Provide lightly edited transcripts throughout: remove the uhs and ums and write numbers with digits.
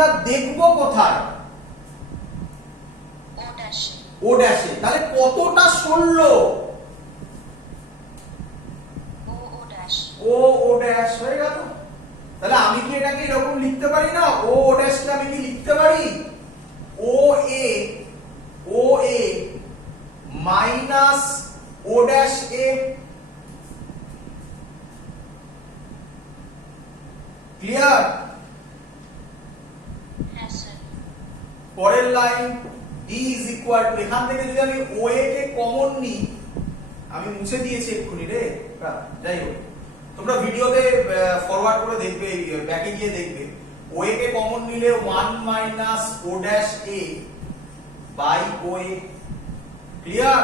আমরা দেখব কোথায়? ও ড্যাশে। তাহলে কতটা সরলো? ও ড্যাশ হয়ে গেল। তাহলে আমি কি এটাকে এরকম লিখতে পারি না? ও ড্যাশকে আমি কি লিখতে পারি? O A minus O dash A. Clear? পরের line d is equal to, এখান থেকে যদি আমি OA কে কমন নিই, আমি মুছে দিয়েছি এক্ষুনি রে, যাই হোক তোমরা ভিডিওতে ফরওয়ার্ড করে দেখবে, ব্যাকে গিয়ে দেখবে। OA কে কমন নিলে 1 minus O dash A by OA। Clear?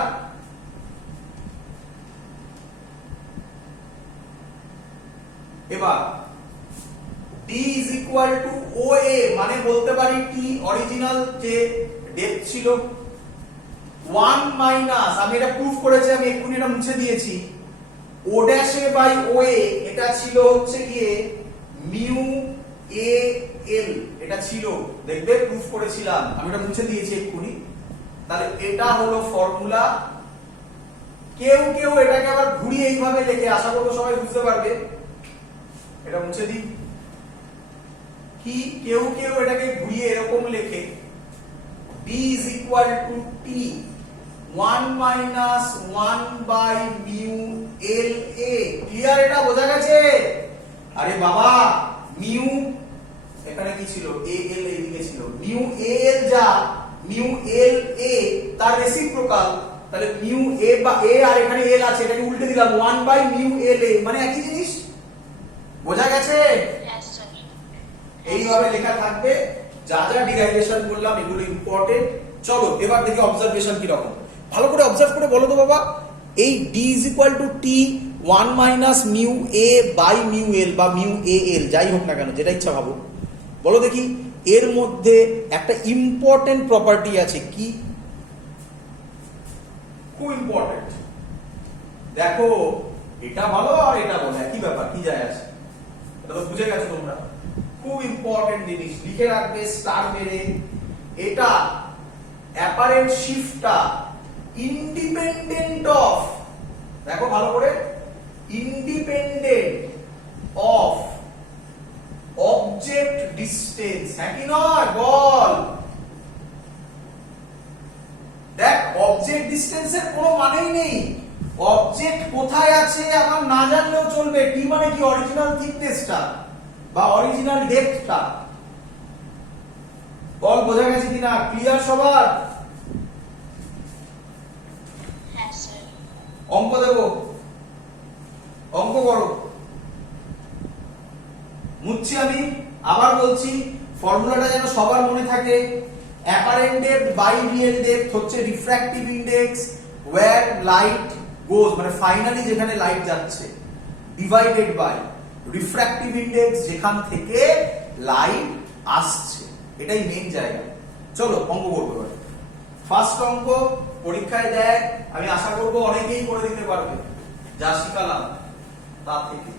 এবার d is equal to OA মানে বলতে পারি t অরিজিনাল যে ডেপথ ছিল 1 মাইনাস, আমি এটা প্রুফ করেছি, আমি এক্ষুনি এটা মুছে দিয়েছি, ও ড্যাশ এ বাই OA এটা ছিল হচ্ছে গিয়ে মিউ এ এল, এটা ছিল, দেখবে প্রুফ করেছিলাম, আমি এটা মুছে দিয়েছি এক্ষুনি। তাহলে এটা হলো ফর্মুলা। কেউ কেউ এটাকে আবার ঘুরিয়ে এইভাবে লেখে, আশা করব সবাই বুঝতে পারবে। এটা মুছে দিই। কি কেউ কেউ এটাকে ঘুরিয়ে এরকম লেখে, b is equal to t 1 minus 1 by mu l a। Clear? এটা বোঝা গেছে? আরে বাবা, মিউ এখানে কি ছিল? a l এদিকে ছিল, মিউ a l যা মিউ l a তার রেসিপ্রোকাল। তাহলে মিউ a বা a আর এখানে l আছে, এটাকে উল্টে দিলাম 1 by মিউ l a, মানে একই জিনিস। বোঝা গেছে? এইভাবে লেখা থাকবে। যা যা ডিরাইভেশন বললাম এগুলো ইম্পর্টেন্ট। চলো এবার দেখি অবজারভেশন কি রকম। ভালো করে অবজার্ভ করে বলো তো বাবা, এই d is equal to t 1 minus mu a by mu l বা mu a l যাই হোক না কেন, যেটা ইচ্ছা ভাবো, বলো দেখি এর মধ্যে একটা ইম্পর্টেন্ট প্রপার্টি আছে। কি? খুব ইম্পর্টেন্ট। দেখো এটা ভালো আর এটা বলো একই ব্যাপার, কি যায় আসে? এটা তো বুঝে গেছো তোমরা। খুব ইম্পর্টেন্ট জিনিস, লিখে রাখবে স্টার মেরে। এটা অ্যাপারেন্ট শিফটটা ইন্ডিপেন্ডেন্ট অফ, দেখো ভালো করে, ইন্ডিপেন্ডেন্ট অফ অবজেক্ট ডিসটেন্স। হ্যাঁ কি নয়? বল। দেখ অবজেক্ট ডিসটেন্সের কোনো মানেই নেই। অবজেক্ট কোথায় আছে আমার না জানলেও চলবে। টি মানে কি? অরিজিনাল থিকনেসটা বা অরিজিনাল ডেপথটা। বল বোঝা গেছে কিনা? ক্লিয়ার সবার? হ্যাঁ স্যার। অঙ্ক দেব, অঙ্ক করো। মুছছি আমি, আবার বলছি ফর্মুলাটা যেন সবার মনে থাকে। Apparent depth by real depth হচ্ছে refractive index where light goes, মানে ফাইনালি যেখানে লাইট যাচ্ছে, ডিভাইডেড বাই রিফ্র্যাক্টিভ ইনডেক্স যেখান থেকে লাইট আসছে। এটাই মেইন জায়গা। চলো অঙ্ক করবো এবার। ফার্স্ট অঙ্ক পরীক্ষায় দেয়, আমি আশা করবো অনেকেই করে দিতে পারবে যা শিখালাম তা থেকে।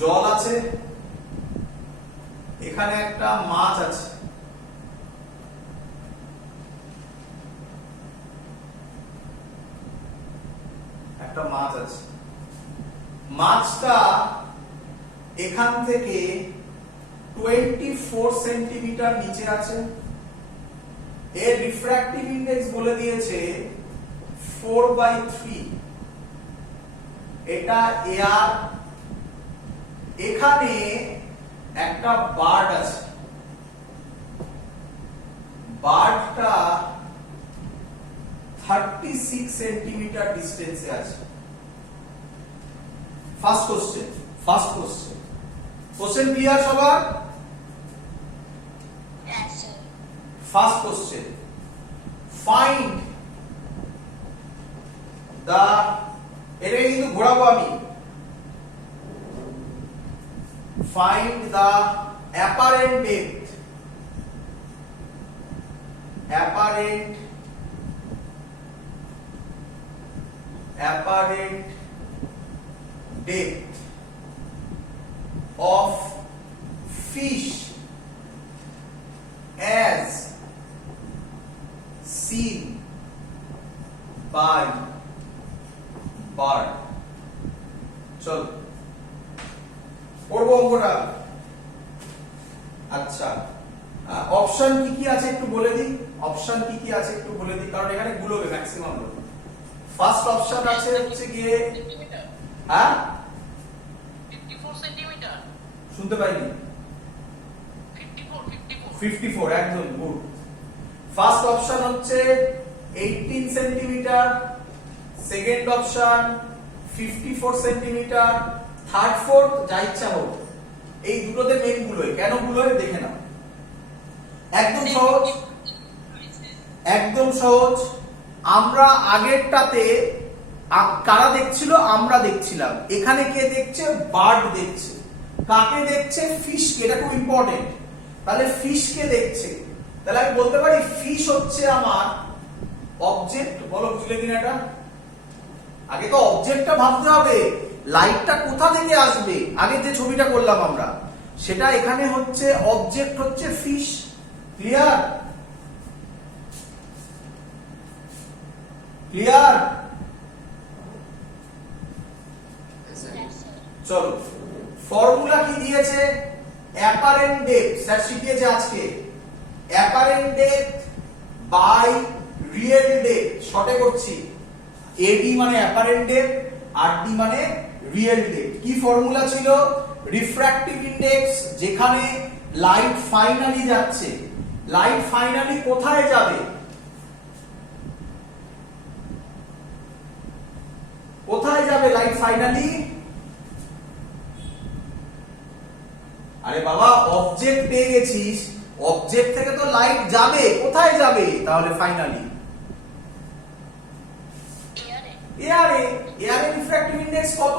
জল আছে, এখানে একটা মাছ আছে, একটা মাছ আছে। মাছটা এখান থেকে 24 সেন্টিমিটার নিচে আছে। এর রিফ্র্যাক্টিভ ইনডেক্স বলে দিয়েছে 4/3। এটা এয়ার। এখানে একটা বার্ড আছে, বার্ডটা 36 সেন্টিমিটার ডিস্টেন্সে আছে। ফার্স্ট কোশ্চেন, কোশ্চেন ক্লিয়ার সবার? ফার্স্ট কোশ্চেন, ফাইন্ড দা, এটাকে কিন্তু ঘোরাবো আমি, find the apparent depth of fish as seen by bird. চল পড়বো অঙ্কটা। আচ্ছা, অপশন কি কি আছে একটু বলে দিই, অপশন কি কি আছে একটু বলে দিই, কারণ এখানে গুলোবে ম্যাক্সিমাম লোক। ফার্স্ট অপশন আছে হচ্ছে গিয়ে, হ্যাঁ 54 সেন্টিমিটার, শুনতে পাইনি, 54 একদম গুড। ফার্স্ট অপশন হচ্ছে 18 centimetre, second option 54 centimetre, third fourth যা ইচ্ছা হোক, এই দুটোতে মেন গুলোয়। কেন গুলোয় দেখে নাও, একদম সহজ, একদম সহজ। আমরা আগেরটাতে কারা দেখছিল, আমরা দেখছিলাম, এখানে কে দেখছে, বার্ড দেখছে। কাকে দেখছে, ফিশকে, এটা খুব ইম্পর্টেন্ট। তাহলে ফিশকে দেখছে, তাহলে আমি বলতে পারি ফিশ হচ্ছে আমার অবজেক্ট। বলো বুঝলে কিনা এটা? আগে তো অবজেক্টটা ভাবতে হবে, লাইটটা কোথা থেকে আসবে। আগে যে ছবিটা করলাম আমরা, সেটা এখানে হচ্ছে অবজেক্ট হচ্ছে fish. Clear? Clear? Yes, sir. চলো, ফর্মুলা কি দিয়েছে, অ্যাপারেন্ট ডেপথ, স্যার শিখিয়েছে আজকে, apparent depth by real depth. শর্টে করছি, এডি মানে অ্যাপারেন্ট ডেপথ, আর ডি মানে রিয়েল ডেপথ। কি ফর্মুলা ছিল, রিফ্র্যাক্টিভ ইনডেক্স, যেখানে লাইট ফাইনালি যাচ্ছে, লাইট ফাইনালি কোথায় যাবে, কোথায় যাবে লাইট ফাইনালি? আরে বাবা, অবজেক্ট পেয়ে গেছিস, অবজেক্ট থেকে তো লাইট যাবে, কোথায় যাবে তাহলে ফাইনালি? এয়ারে। এয়ারে রিফ্র্যাক্টিভ ইনডেক্স কত,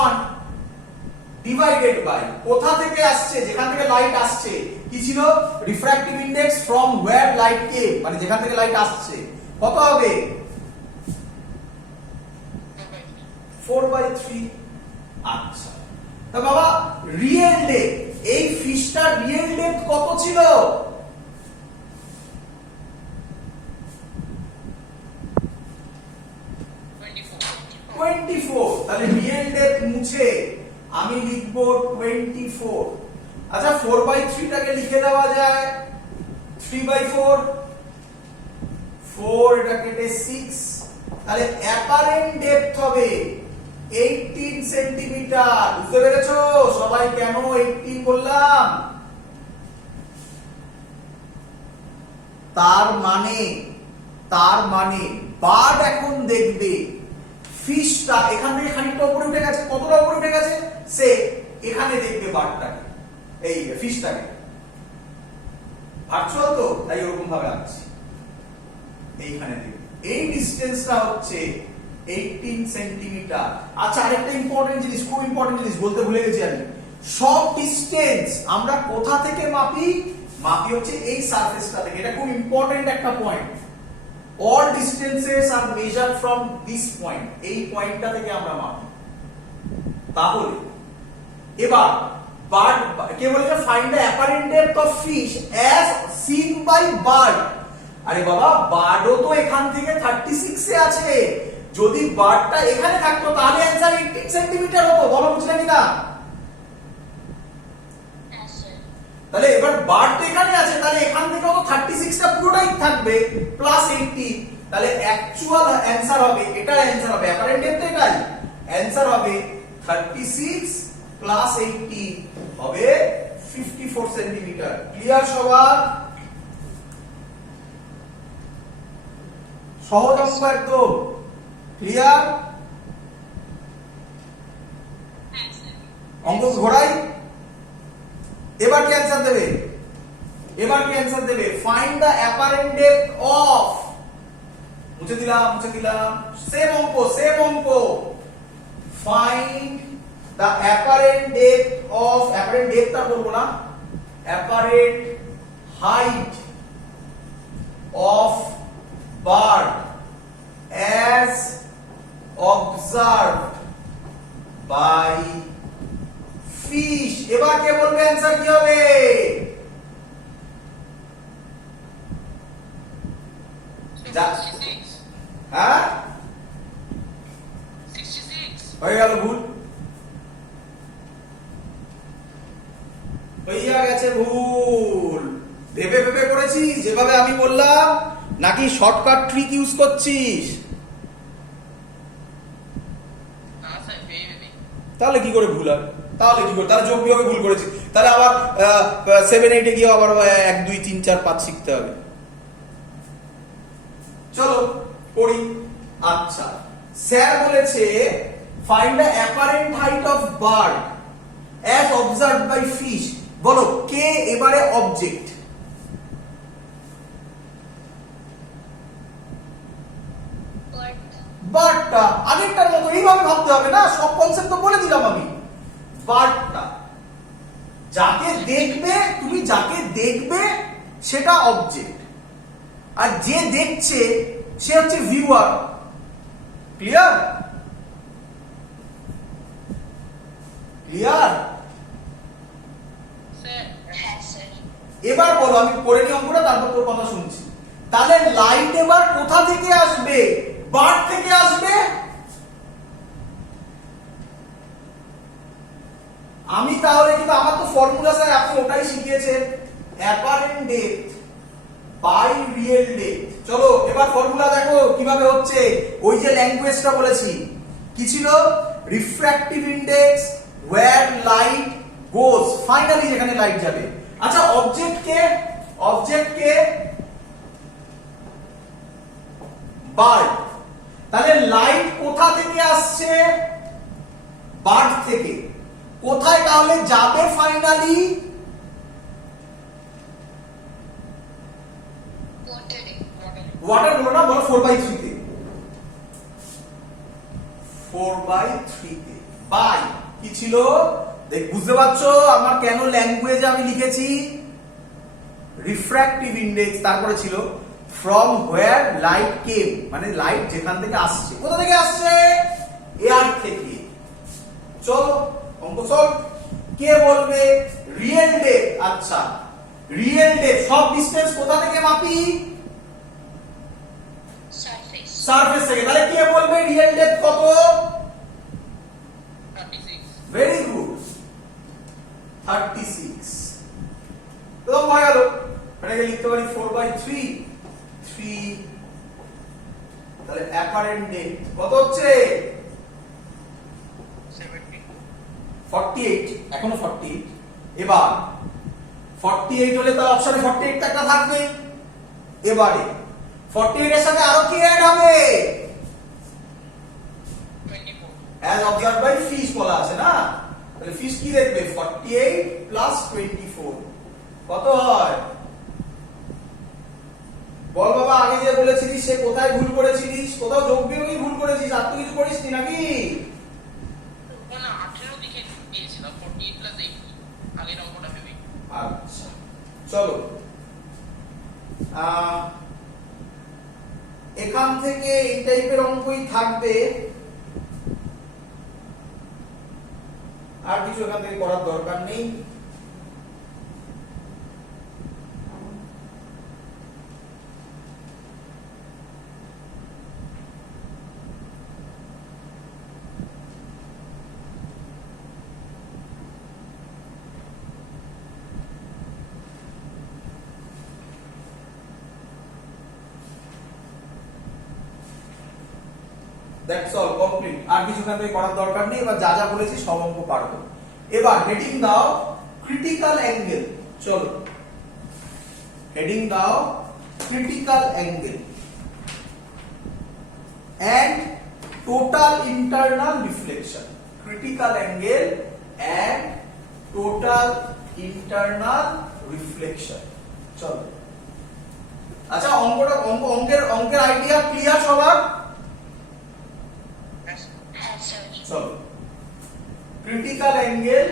1 ডিভাইডেড বাই কোথা থেকে আসছে, যেখান থেকে লাইট আসছে। কি ছিল, refractive index from where light came, মানে যেখান থেকে লাইট আসছে, কত হবে, 4/3। আচ্ছা, তা বাবা রিয়েল ডেপথ, এই ফিশটার রিয়েল ডেপথ কত ছিল, 24। তাহলে রিয়েল ডেপথ মুছে আমি লিখবো 24। আচ্ছা 4/3 টাকে লিখে দেওয়া যায় 3/4, 4 এটা কেটে 6, তাহলে অ্যাপারেন্ট ডেপথ হবে 18 সেন্টিমিটার। বুঝতে পেরেছো সবাই কেন 18 বললাম? তার মানে বার্ড এখন দেখবে ফিশটা এখান থেকে খানিকটা উপরে উঠে গেছে, কতটা উপরে উঠে গেছে, সে এখানে দেখবে বার্ডটাকে, এই ফিশটাকে। ভার্চুয়াল তো, তাই ওরকম ভাবে আঁকছি, এইখানে দেখবে। এই ডিসটেন্সটা হচ্ছে 18 সেন্টিমিটার। আচ্ছা, আরেকটা ইম্পর্টেন্ট জিনিস, খুব ইম্পর্টেন্ট জিনিস বলতে ভুলে গেছি আমি, সব ডিসটেন্স আমরা কোথা থেকে মাপি, মাপি হচ্ছে এই সারফেসটা থেকে। এটা খুব ইম্পর্টেন্ট একটা point. all distances are measured from this point, এই পয়েন্টটা থেকে আমরা মাপি। তাহলে এবার বার্ড কে বলেছে, find the apparent depth of fish as seen by bird. আরে বাবা, বার্ডও তো এখান থেকে 36 এ আছে, যদি বার্ডটা এখানে থাকতো তাহলে অ্যানসার 18 সেন্টিমিটার হতো। বলো বুঝলে কিনা? Yes, sir. তাহলে এবার বার্ড তো এখানে আছে, তাহলে এখান থেকে তো 36 টা পুরোটাই থাকবে প্লাস 80, তাহলে অ্যাকচুয়াল অ্যানসার হবে, এটার অ্যানসার হবে, অ্যাপারেন্ট ডেপথ এটাই অ্যানসার হবে 36 প্লাস 80 হবে 54 সেন্টিমিটার। ক্লিয়ার সবার? সহজ অঙ্ক একদম। ক্লিয়ার? Yes, sir. অঙ্ক ঘোরাই। এবার কি অ্যানসার দেবে, এবার কি অ্যানসার দেবে, find the apparent depth of, মুছে দিলাম, সেম অঙ্ক, ফাইন্ড the apparent depth তা বলবো না, apparent height of bird as observed by fish। এবার কে বলবে অ্যানসার কি হবে? হ্যাঁ 66 হয়ে গেল, ভুল হইয়া গেছে, ভুল। ভেবে ভেবে করেছিস যেভাবে আমি বললাম, নাকি শর্টকাট ট্রিক ইউজ করছিস? স্যার বেবি তাহলে কি করে ভুল হবে? তাহলে কি করে, তাহলে যোগ বিয়োগে ভুল করেছিস, তাহলে আবার 7 8 এ গিয়ে আবার 1 2 3 4 5 শিখতে হবে। চলো পড়ি। আচ্ছা, স্যার বলেছে find the apparent height of bird as observed by fish. বলো কে এবারে অবজেক্ট? bird, বার্ডটা আগেরটার মতো এইভাবে ভাবতে হবে না, সব কনসেপ্ট তো বলে দিলাম আমি। বার্ডটা যাকে দেখবে, তুমি যাকে দেখবে সেটা অবজেক্ট, আর যে দেখছে সে হচ্ছে ভিউয়ার। ক্লিয়ার? ক্লিয়ার? স্যার হ্যাঁ স্যার, এবার বলো, আমি পড়ে নি অঙ্কটা, তারপর তোর কথা শুনছি। তাহলে লাইট এবার কোথা থেকে আসবে? বার্ড থেকে আসবে। আমি তাহলে কিন্তু, আমার তো ফর্মুলা স্যার আপনি ওটাই শিখিয়েছেন, apparent depth by real depth. চলো এবার ফর্মুলা দেখো কিভাবে হচ্ছে। ওই যে ল্যাঙ্গুয়েজটা বলেছি, কি ছিল? Refractive index where light goes, finally যেখানে লাইট যাবে। আচ্ছা, অবজেক্ট কে বার্ড। তাহলে লাইট কোথা থেকে আসছে? বার্ড থেকে। কোথায় তাহলে যাবে ফাইনালি? water, ওয়াটার বলো না, বলো 4/3 তে। 4/3 তে বাই কি ছিল? দেখ, বুঝতে পারছো আমার কেন ল্যাঙ্গুয়েজে আমি লিখেছি রিফ্র্যাক্টিভ ইনডেক্স, তারপরে ছিল ফ্রম হোয়ার লাইট কেম, মানে লাইট যেখান থেকে আসছে। কোথা থেকে আসছে? এয়ার থেকে। চলো অঙ্ক সলভ। কে বলবে? Real depth. আচ্ছা, রিয়েল ডেপথ সব ডিসটেন্স কোথা থেকে মাপি? surface, সারফেস থেকে। তাহলে কে বলবে রিয়েল ডেপথ কত? 36 ভেরি গুড, 36। তো হয়ে গেল। এটাকে লিখতে পারি 4/3 3। তাহলে অ্যাপারেন্ট ডেপথ কত হচ্ছে? 72 48, এখনো 48। এবার 48 হলে তার অপশনে 48 টা একটা থাকবে। এবারে 48 এর সাথে আরো কি অ্যাড হবে? 24 অ্যাজ অবজার্ভড বাই ফিশ বলা আছে না, তাহলে ফিশ কি দেখবে? 48 প্লাস 24 কত হয়? বল বাবা, আগে যে বলেছিলিস সে কোথায় ভুল করেছিলিস? কোথাও যোগ বিয়োগই ভুল করেছিস, আর তো কিছু করিসনি নাকি? না 18 দিকে দিয়েছিলাম 48 প্লাস 80 আগের অঙ্কটা ভেবে। আচ্ছা চলো, এখান থেকে এই টাইপের অঙ্কই থাকবে, আর কিছু এখান থেকে করার দরকার নেই। That's all, complete. আর কিছু এখান থেকে করার দরকার নেই। এবার যা যা বলেছি সব অঙ্ক পারবো। এবার হেডিং দাও ক্রিটিক্যাল অ্যাঙ্গেল। চলো হেডিং দাও critical angle and total internal reflection. Critical angle and total internal reflection. চলো, আচ্ছা অঙ্কের আইডিয়া ক্লিয়ার সবার? হ্যাঁ স্যার, চলো ক্রিটিক্যাল অ্যাঙ্গেল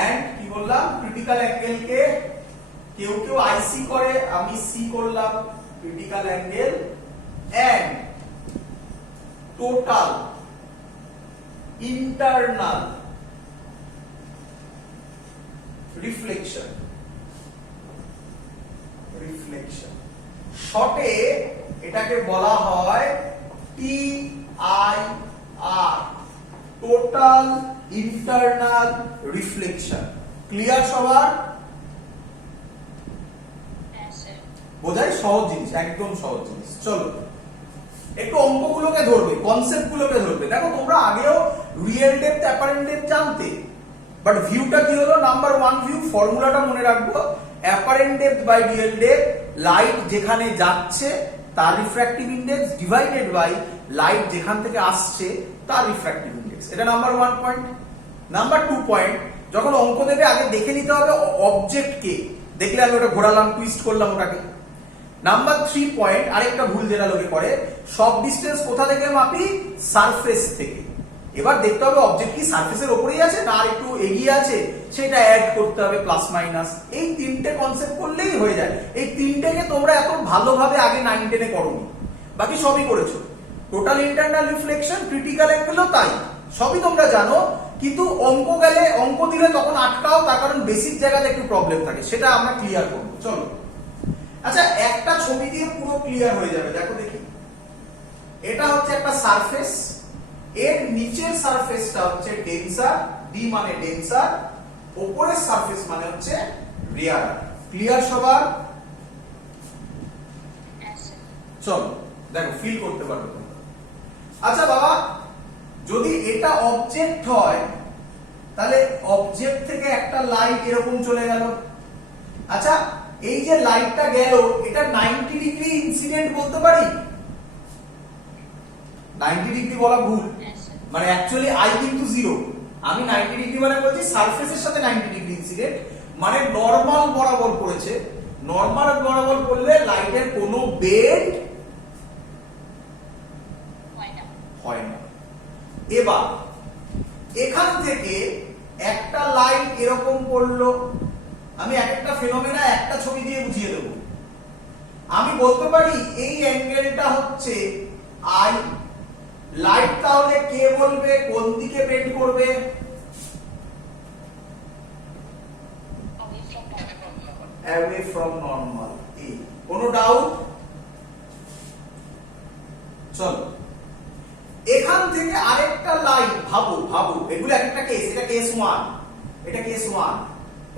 এন্ড কি বললাম ক্রিটিক্যাল অ্যাঙ্গেলকে কেউ কেউ আইসি করে, আমি সি করলাম, critical angle and total internal reflection. শর্টে এটাকে বলা হয় TIR, total internal reflection. Clear সবার? Yes, sir. বোঝাই সহজ জিনিস, একদম সহজ জিনিস। চলো একটু অঙ্কগুলোকে ধরবে, কনসেপ্টগুলোকে ধরবে। দেখো তোমরা আগেও রিয়েল ডেপথ অ্যাপারেন্ট ডেপথ জানতে, বাট ভিউটা কি হলো? নাম্বার 1 ভিউ, ফর্মুলাটা মনে রাখবো, apparent depth by real depth, light যেখানে যাচ্ছে তার refractive index divided by light যেখান থেকে আসছে তার রিফ্র্যাক্টিভ ইনডেক্স। এটা নাম্বার 1 পয়েন্ট। নাম্বার 2 পয়েন্ট, যখন অঙ্ক দেবে আগে দেখে নিতে হবে অবজেক্ট কে। দেখলে আমি ওটা ঘোরালাম, টুইস্ট করলাম ওটাকে। নাম্বার 3 পয়েন্ট, আরেকটা ভুল যেটা লোকে করে, সব ডিসটেন্স কোথা থেকে মাপি? সারফেস থেকে। এবার দেখতে হবে অবজেক্ট কি সারফেসের উপরেই আছে না আর একটু এগিয়ে আছে, সেটা অ্যাড করতে হবে প্লাস মাইনাস। এই তিনটে কনসেপ্ট করলেই হয়ে যায়। এই তিনটেকে তোমরা এত ভালোভাবে আগে 9 10 এ করোনি, বাকি সবই করেছো। টোটাল ইন্টারনাল রিফ্লেকশন, ক্রিটিক্যাল অ্যাঙ্গেলও তাই, সবই তোমরা জানো। কিন্তু অঙ্ক গেলে, অঙ্ক দিলে তখন আটকাও, তার কারণ বেসিক জায়গাতে একটু প্রবলেম থাকে, সেটা আমরা ক্লিয়ার করবো। চলো আচ্ছা, একটা ছবি দিয়ে পুরো ক্লিয়ার হয়ে যাবে। দেখো দেখি, এটা হচ্ছে একটা সারফেস, এর নিচের সারফেসটা হচ্ছে ডেন্সার, ডি মানে ডেন্সার, উপরের সারফেস মানে হচ্ছে রিয়ার। ক্লিয়ার সবার? Yes, sir. চলো দেখো, ফিল করতে পারবে তোমরা। আচ্ছা বাবা, যদি এটা অবজেক্ট হয় তাহলে অবজেক্ট থেকে একটা লাইট এরকম চলে গেল। আচ্ছা, এই যে লাইটটা গেল, এটা 90 ডিগ্রি ইনসিডেন্ট বলতে পারি? 90 ডিগ্রি বলা ভুল, Yes, sir. মানে অ্যাকচুয়ালি আই কিন্তু 0। আমি 90 ডিগ্রি মানে বলছি সারফেসের সাথে 90 ডিগ্রি ইনসিডেন্ট, মানে নরমাল বরাবর পড়েছে। নরমাল বরাবর পড়লে লাইটের কোনো বেন্ড Why not? হয় না। এবার এখান থেকে একটা লাইট এরকম পড়লো, আমি এক একটা ফেনোমেনা একটা ছবি দিয়ে বুঝিয়ে দেব। আমি বলতে পারি এই অ্যাঙ্গেলটা হচ্ছে আই। লাইট তাহলে কে বলবে কোন দিকে বেন্ড করবে? Away from normal. Away from normal. এই কোনো ডাউট? চলো এখান থেকে আরেকটা লাইট, ভাবো ভাবো, এগুলো একটা কেস। এটা কেস 1, এটা কেস 1,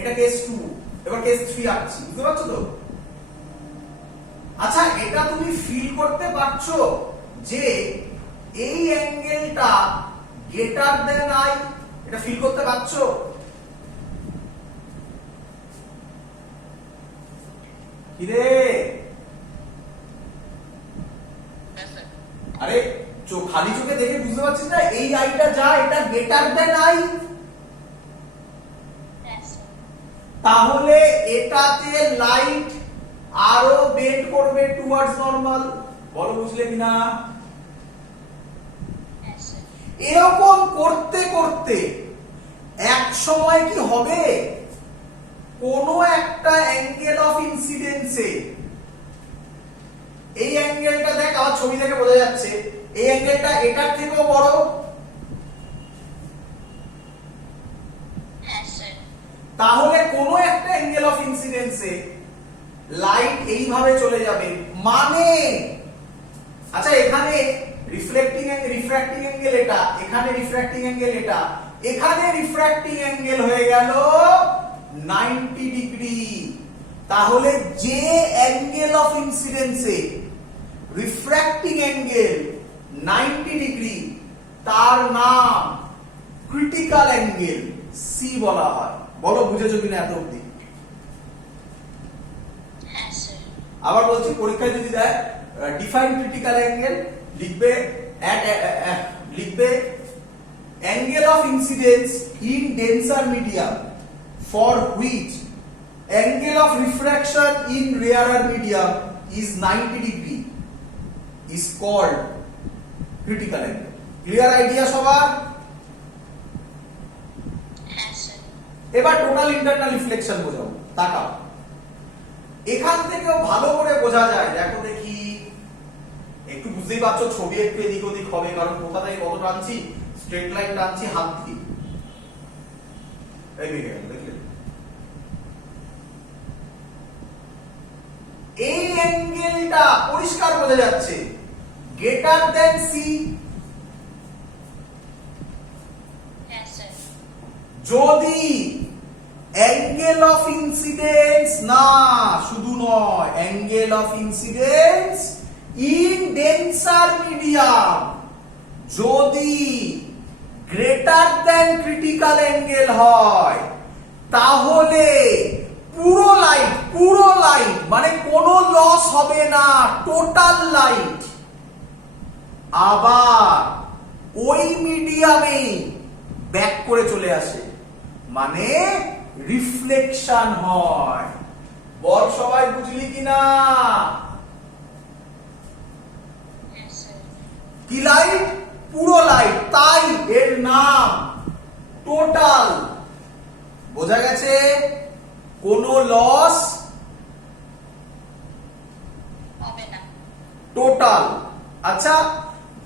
এটা কেস 2, এবার কেস 3 আসছে। বুঝতে পারছো তো? আচ্ছা, এটা তুমি ফিল করতে পারছো যে এই অ্যাঙ্গেলটা গ্রেটার দেন আই? এটা ফিল করতে পারছো? কিরে Yes, sir. আরে খালি চোখে দেখে বুঝতে পারছিস না এই আইটা যা, এটা greater than I. Yes, sir. তাহলে এটাতে লাইট আরো বেন্ড করবে টুয়ার্ডস নরমাল। বলো বুঝলে কিনা? Yes, sir. এরকম করতে করতে এক সময় কি হবে, কোনো একটা অ্যাঙ্গেল অফ ইনসিডেন্সে, এই অ্যাঙ্গেলটা দেখ, আমার ছবি থেকে বোঝা যাচ্ছে এই অ্যাঙ্গেলটা এটার থেকেও বড়। Yes, sir. তাহলে কোনো একটা অ্যাঙ্গেল অফ ইনসিডেন্সে লাইট এইভাবে চলে যাবে, মানে আচ্ছা এখানে রিফ্রাক্টিং অ্যাঙ্গেল এটা, এখানে রিফ্রাক্টিং অ্যাঙ্গেল এটা, এখানে রিফ্রাক্টিং অ্যাঙ্গেল হয়ে গেল 90 ডিগ্রি। তাহলে যে অ্যাঙ্গেল অফ ইনসিডেন্সে রিফ্রাক্টিং অ্যাঙ্গেল 90 ডিগ্রি, তার নাম ক্রিটিক্যাল অ্যাঙ্গেল, সি বলা হয়। বলো বুঝেছো কিনা এত অবধি? Yes, sir. আবার বলছি, পরীক্ষায় যদি দেয় ডিফাইন ক্রিটিক্যাল অ্যাঙ্গেল, লিখবে angle of incidence in denser medium for which angle of refraction in rarer medium is 90 degree is called critical angle. Clear idea সবার? হ্যাঁ স্যার। এবার টোটাল ইন্টারনাল রিফ্লেকশন বোঝাবো, তাকাও। এখান থেকেও ভালো করে বোঝা যায়, দেখো দেখি, একটু বুঝতেই পারছো ছবি একটু এদিক ওদিক হবে, কারণ কোথা থেকে কত টানছি, স্ট্রেট লাইন টানছি হাত দিয়ে, এই দেখলে এই অ্যাঙ্গেলটা পরিষ্কার বোঝা যাচ্ছে, গ্রেটার দ্যান সি। হ্যাঁ স্যার। যদি অ্যাঙ্গেল অফ ইনসিডেন্স না, শুধু নয়, angle of incidence in denser medium যদি গ্রেটার দ্যান ক্রিটিক্যাল অ্যাঙ্গেল হয়, তাহলে পুরো লাইট মানে কোনো লস হবে না, টোটাল লাইট আবার ওই মিডিয়ামে ব্যাক করে চলে আসে, মানে রিফ্লেকশন হয়। বল সবাই বুঝলি কিনা? হ্যাঁ স্যার। কি লাইট? পুরো লাইট, তাই এর নাম টোটাল। বোঝা গেছে? কোনো লস হবে না। টোটাল। আচ্ছা,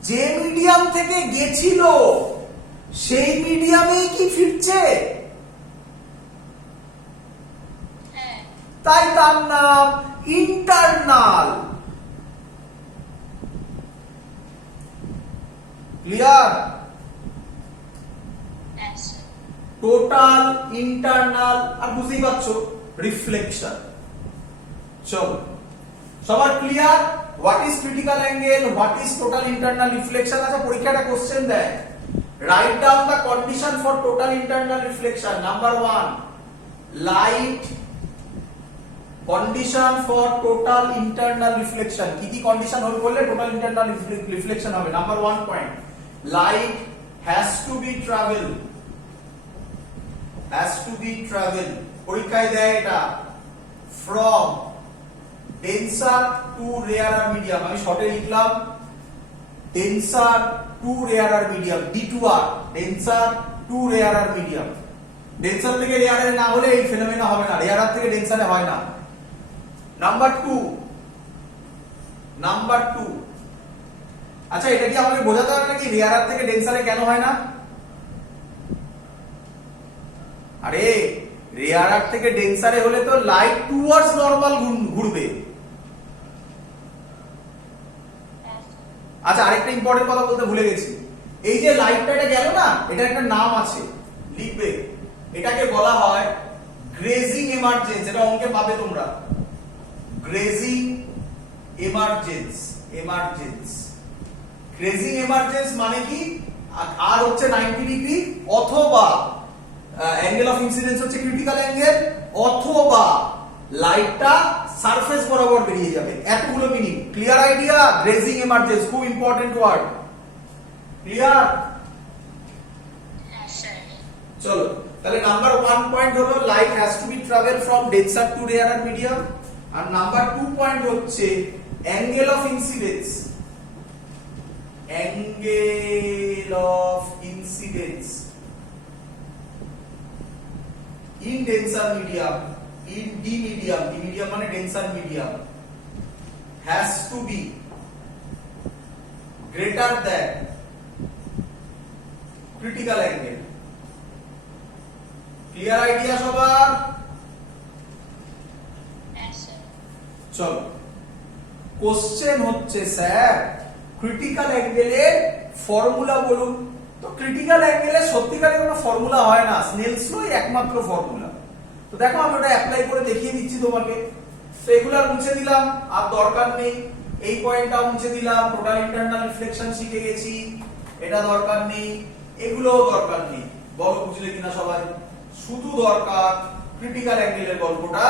যে মিডিয়াম থেকে গেছিল সেই মিডিয়ামেই কি ফিরছে? হ্যাঁ। তাই তার নাম ইন্টারনাল। ক্লিয়ার? হ্যাঁ স্যার। টোটাল, ইন্টারনাল, আর বুঝতেই পারছো রিফ্লেকশন। চলো সবার clear? What is critical angle, what is total internal reflection? আচ্ছা, পরীক্ষাটা কোশ্চেন দেয়, right down the condition for total internal reflection. Number 1, light condition for total internal reflection. কি কি কন্ডিশন হল বললে টোটাল ইন্টারনাল রিফ্লেকশন হবে? Number 1 point, light has to be travel, পরীক্ষায় দেয় এটা, from denser to rarer medium. আমি শর্টে লিখলাম denser to rarer medium, D2R, denser to rarer medium. Denser থেকে রেয়ারে না হলে এই ফেনোমেনা হবে না, রেয়ারার থেকে ডেন্সারে হয় না। নাম্বার 2, আচ্ছা এটা কি আমাকে বোঝাতে হবে নাকি রেয়ারার থেকে ডেন্সারে কেন হয় না? আরে রেয়ারার থেকে ডেন্সারে হলে তো লাইট টুয়ার্ডস নরমাল ঘুরবে। আচ্ছা, আরেকটা ইম্পর্টেন্ট কথা বলতে ভুলে গেছি, এই যে লাইটটা এটা গেল না, এটা একটা নাম আছে, লিখবে। এটাকে বলা হয় গ্রেজিং এমার্জেন্স। এটা অঙ্কে পাবে তোমরা, গ্রেজিং এমার্জেন্স। গ্রেজিং এমার্জেন্স মানে কি? আর হচ্ছে 90 ডিগ্রি, অথবা অ্যাঙ্গেল অফ ইনসিডেন্স হচ্ছে ক্রিটিক্যাল অ্যাঙ্গেল, অথবা লাইটটা সারফেস বরাবর বেরিয়ে যাবে। এতগুলো meaning. Clear idea? Grazing emergence খুব ইম্পর্টেন্ট ওয়ার্ড। ক্লিয়ার? হ্যাঁ স্যার। চলো তাহলে নাম্বার 1 পয়েন্ট হলো light has to be travel from denser to rarer medium, আর নাম্বার 2 পয়েন্ট হচ্ছে angle of incidence. in denser medium, in D medium মানে denser medium, has to be greater than critical angle. Clear idea সবার? হ্যাঁ sir. চলো question হচ্ছে sir critical অ্যাঙ্গেলের formula বলুন। তো critical অ্যাঙ্গেলে সত্যিকারের কোনো ফর্মুলা হয় না, স্নেলস লই একমাত্র ফর্মুলা। তো দেখো আমি ওটা অ্যাপ্লাই করে দেখিয়ে দিচ্ছি তোমাকে। তো এগুলো আর মুছে দিলাম, আর দরকার নেই। এই পয়েন্টটাও মুছে দিলাম, টোটাল ইন্টারনাল রিফ্লেকশন শিখে গেছি, এটা দরকার নেই, এগুলোও দরকার নেই। বলো বুঝলে কিনা সবাই? শুধু দরকার ক্রিটিক্যাল অ্যাঙ্গেলের গল্পটা,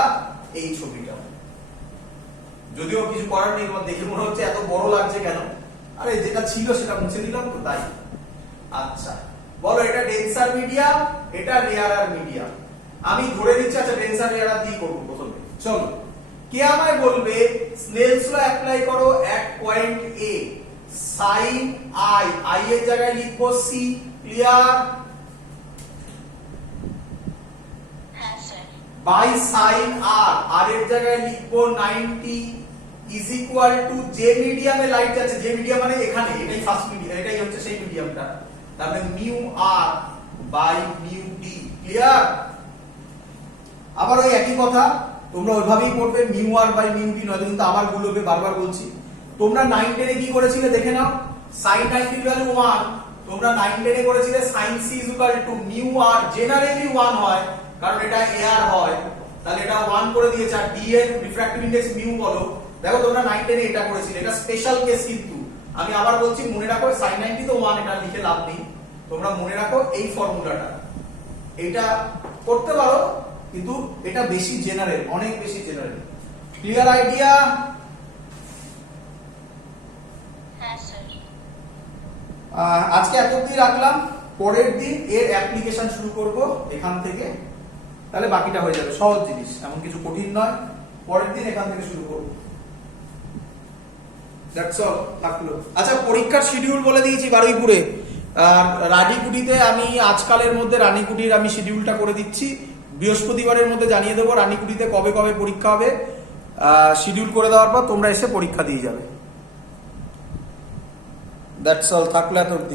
এই ছবিটা। যদিও কিছু করার নেই, তোমার দেখে মনে হচ্ছে এত বড় লাগছে কেন, আরে যেটা ছিল সেটা মুছে দিলাম তো তাই। আচ্ছা বলো, এটা ডেন্সার মিডিয়াম, এটা রেয়ারার মিডিয়াম। আমি ধরে নিচ্ছি, আচ্ছা ডেন্সার রেয়ারার দিয়ে করবো প্রথমে। চলো, কে আমায় বলবে স্নেলস ল অ্যাপ্লাই করো at point A. Sine i, i এর জায়গায় লিখবো সি। ক্লিয়ার? হ্যাঁ sir. By sine r, r এর জায়গায় লিখবো 90 ইজ ইকুয়াল টু যে মিডিয়ামে লাইট আছে, যে মিডিয়াম মানে এখানে, এটাই ফার্স্ট মিডিয়াম, এটাই হচ্ছে সেই মিডিয়ামটা, তাহলে mu R by mu D. ক্লিয়ার? আবার ওই একই কথা, তোমরা ওইভাবেই পড়বে, mu R by mu D, নয়তো কিন্তু আবার গুলোবে, বারবার বলছি। তোমরা 9 10 এ কি করেছিলে দেখে নাও, sin 90 ভ্যালু 1, তোমরা 9 10 এ করেছিলে sin c is equal to mu R, generally 1 হয় কারণ এটা এআর হয়, তাহলে এটা 1 করে দিয়েছে, আর ডি এর রিফ্র্যাক্টিভ ইনডেক্স মিউ বলো। দেখো তোমরা 9 10 এ এটা করেছিলে, এটা স্পেশাল কেস কিন্তু আমি আবার বলছি, মনে রাখো sin 90 তো 1, এটা লিখে লাভ নেই, তোমরা মনে রাখো এই ফর্মুলাটা, এটা করতে পারো কিন্তু এটা বেশি জেনারেল, অনেক বেশি জেনারেল। Clear idea? হ্যাঁ স্যার। আজকে এত অবধি রাখলাম, পরের দিন এর অ্যাপ্লিকেশন শুরু করব এখান থেকে, তাহলে বাকিটা হয়ে যাবে, সহজ জিনিস, এমন কিছু কঠিন নয়, পরের দিন এখান থেকে শুরু করব। দ্যাটস অল, থাকলো। আচ্ছা, পরীক্ষার শিডিউল বলে দিয়েছি বারুইপুরে, আর রানীকুটিতে আমি আজকালের মধ্যে রানীকুটির আমি শিডিউলটা করে দিচ্ছি, বৃহস্পতিবারের মধ্যে জানিয়ে দেবো রানীকুটিতে কবে কবে পরীক্ষা হবে, শিডিউল করে দেওয়ার পর তোমরা এসে পরীক্ষা দিয়ে যাবে। দ্যাটস অল, থাকলো এত অবধি।